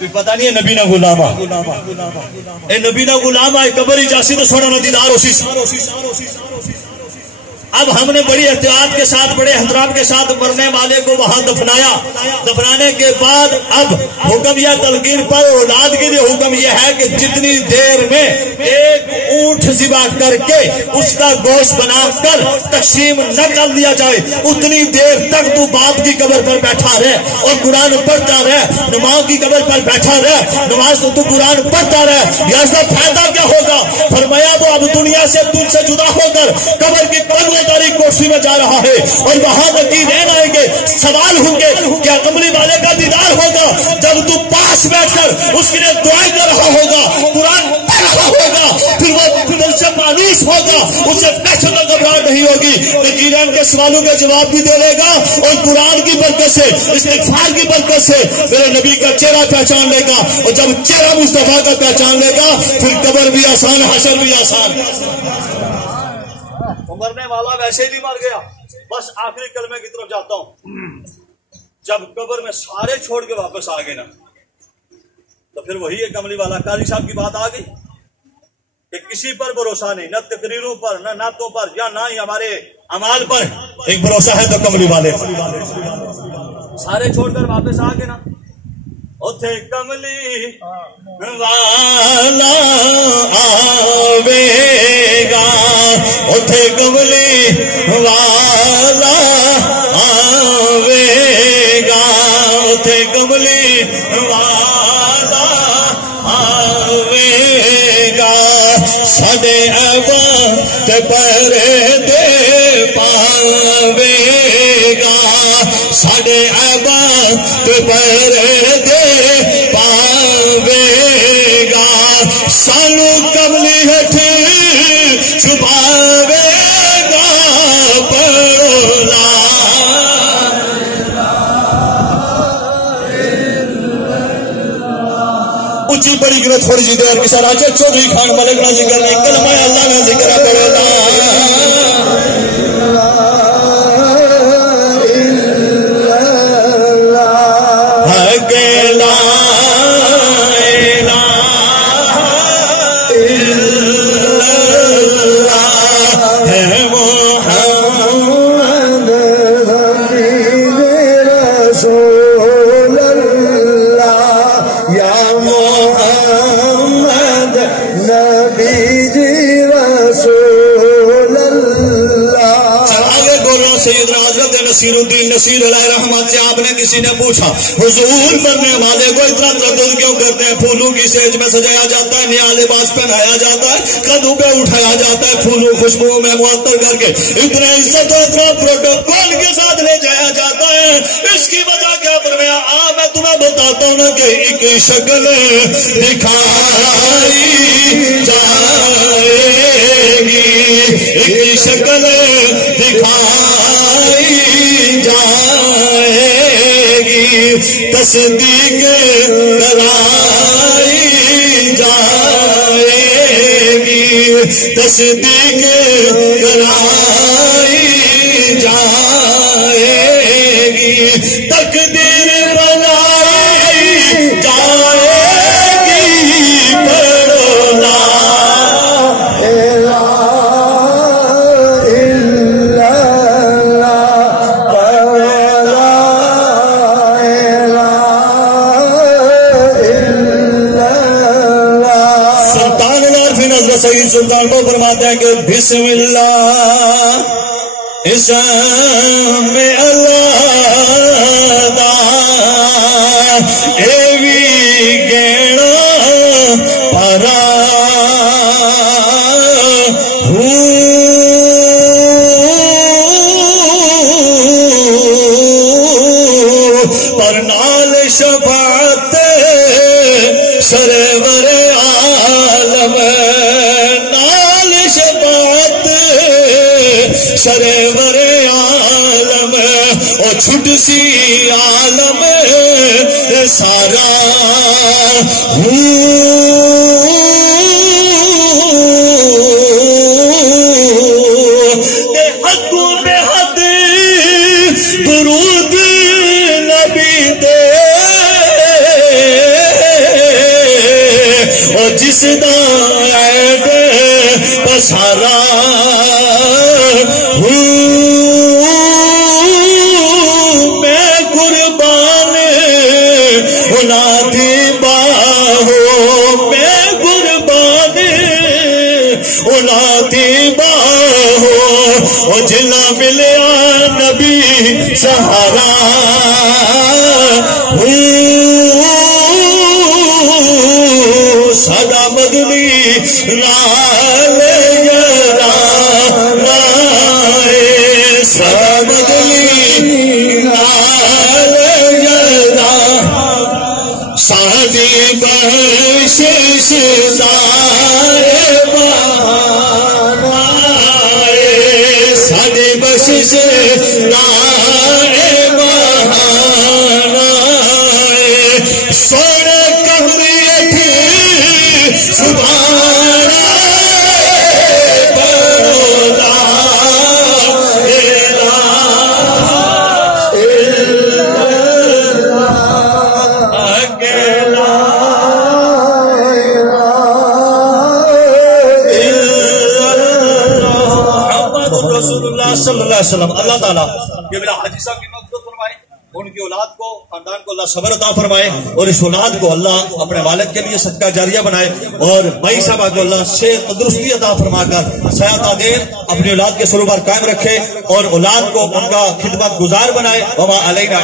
پتہ نہیں ہے نبی نہ غلامہ اے نبی نہ غلامہ قبر جاسی تو سونا نہ دیدار اسی. اب ہم نے بڑی احتیاط کے ساتھ بڑے احترام کے ساتھ مرنے والے کو وہاں دفنایا. دفنانے کے بعد اب حکم یہ تلقین پر اولاد کے لیے حکم یہ ہے کہ جتنی دیر میں ایک اونٹ ذبح کر کے اس کا گوشت بنا کر تقسیم نہ کر دیا جائے اتنی دیر تک تو باپ کی قبر پر بیٹھا رہے اور قرآن پڑھتا رہے. نماز کی قبر پر بیٹھا رہے نماز تو قرآن پڑھتا رہے. یا اس کا فائدہ کیا ہوگا؟ فرمایا وہ اب دنیا سے تجھ سے جدا ہو کر قبر کی تاریخ کوٹھی میں جا رہا ہے اور وہاں نقیر رہن آئیں گے. سوال ہوں گے کیا کملی والے کا دیدار ہوگا جب تو پاس بیٹھ کر اس کے لیے دعائیں کر رہا ہوگا قرآن پڑھ رہا ہوگا پھر وہ دل سے مانوس ہوگا اسے دہشت و گھبراہٹ نہیں ہوگی. نقیرین کے سوالوں کا جواب بھی دے لے گا اور قرآن کی برکت سے استغفار کی برکت سے میرے نبی کا چہرہ پہچان لے گا اور جب چہرہ مصطفیٰ کا پہچان لے گا پھر قبر بھی آسان حشر بھی آسان. مرنے والا ویسے ہی نہیں مر گیا. بس آخری کلمے کی طرف جاتا ہوں. جب قبر میں سارے چھوڑ کے واپس آ گئے نا تو پھر وہی ہے کملی والا قاری صاحب کی بات آ گئی کہ کسی پر بھروسہ نہیں نہ تقریروں پر نہ نعتوں پر یا نہ ہی ہمارے اعمال پر ایک بھروسہ ہے تو کملی والے. سارے چھوڑ کر واپس آ گئے نا اوتھے کملی والا آوے گا اوتھے کملی والا آوے گا اوتھے کملی والا آوے گا. ساڈے ایواں تے پردے پاوے گا ساڈے ایواں تے پردے پاوے گا. سانو کملی ہٹھ چھپاوے گا پڑھنا اچھی بڑی گرت تھوڑی سی دیر کے ساتھ راجہ چودھری خان ملک نہ ذکر نہیں کلمہ اللہ نہ ذکر پڑھنا نصیر الدین نصیر علیہ رحمت سے آپ نے کسی نے پوچھا حضور مرنے والے کو اتنا تردد کیوں کرتے ہیں؟ پھولوں کی سیج میں سجایا جاتا ہے نیا لباس پہنایا جاتا ہے قدوں پہ اٹھایا جاتا ہے پھولوں خوشبو میں معطر کر کے اتنا عزت اور اتنا پروٹوکول کے ساتھ لے جایا جاتا ہے. اس کی وجہ کیا فرمایا میں تمہیں بتاتا ہوں نا کہ ایک شکل دکھائی جائے گی ایک شکل دکھائی جائے گی تصدیق کرائی جائے گی تصدیق کرائی جائے گی تقدیر بنائی جائے گی پڑھنا سید سلطان کو فرماتے ہیں کہ بسم اللہ اسم اللہ دا ایوی گینا پرا پر نال شفاعت سرور عالم سرور عالم او چھٹ سی عالم سارا حدوں بے حد درود نبی دے جس دا عیب پسارا میں قربان اولادی باہو میں قربان اولادی باہو او جلا ملیا نبی سہارا سدا مدنی لال یارا لائے سدا مدنی لال یارا سادی بخشش دائے بہانائے سادی بخشش دائے بہانائے سونے کمریت سبحانہ بولا الہ اکیلا محمد رسول اللہ صلی اللہ علیہ وسلم. اللہ تعالیٰ یہ میرا حاجی صاحب کی مغفرت فرمائے، ان کی اولاد کو خاندان کو اللہ صبر عطا فرمائے، اور اس اولاد کو اللہ اپنے والد کے لیے صدقہ جاریہ بنائے، اور بھائی صاحب کو اللہ سے تندرستی عطا فرما کر سیاحت دیر اپنی اولاد کے سرور پر قائم رکھے، اور اولاد کو ان کا خدمت گزار بنائے. وما علینا